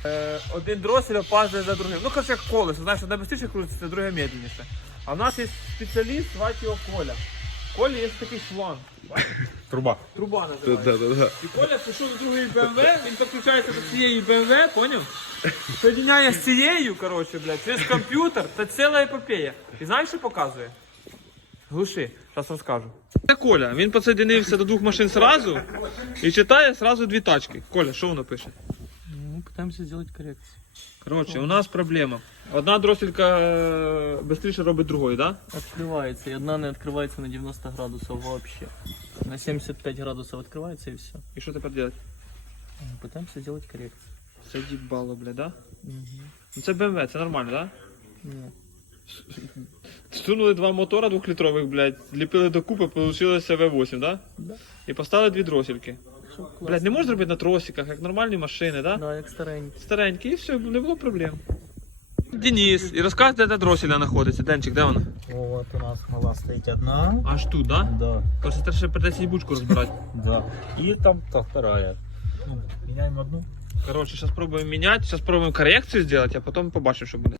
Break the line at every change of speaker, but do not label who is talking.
Один дросель опаздує за другим. Ну, коротше, як колесо, знаєш, одне швидше крутиться, друге медленніше. А в нас є спеціаліст, звати його Коля. Колі є такий шланг.
Труба.
Труба називається. І Коля пішов до другої БМВ, він підключається до цієї БМВ, поняв? Соєдиняє з цією, коротше, блядь, через комп'ютер, це ціла епопея. І знаєш, що показує? Глуши, зараз розкажу. Це Коля, він підсоєдинився до двох машин сразу і читає сразу дві тачки. Коля, що воно пише?
Ну, пытаемся сделать коррекцию.
Коротше, у нас проблема. Одна дроселька швидше робить другої, так? Да?
Открывается, и одна не открывается на 90 градусов вообще. На 75 градусов открывается и все.
І що тепер робити?
Пытаемся сделать коррекцию.
Це дібало, бля, да?
Угу.
Ну це BMW, це нормально, да?
Нет.
Всунули два мотора 2-літрових, блядь, ліпили докупи, получилося V8, да?
Да.
І поставили дві дросельки.
Шо, классно.
Блядь, не можеш зробити на тросиках, як нормальні машини, да?
Да, як старенький.
Старенькі, і все, не було проблем. Денис, і розказуй, де дросіля знаходиться. Денчик, де вона?
Вот у нас мала стоїть одна.
Аж тут, да?
Да,
Короче, треба ще придеться їбучку розбирати.
да. И там та вторая. Ну, меняем одну.
Короче, зараз спробуємо міняти, зараз спробуємо корекцію зробити, а потім побачимо, що буде.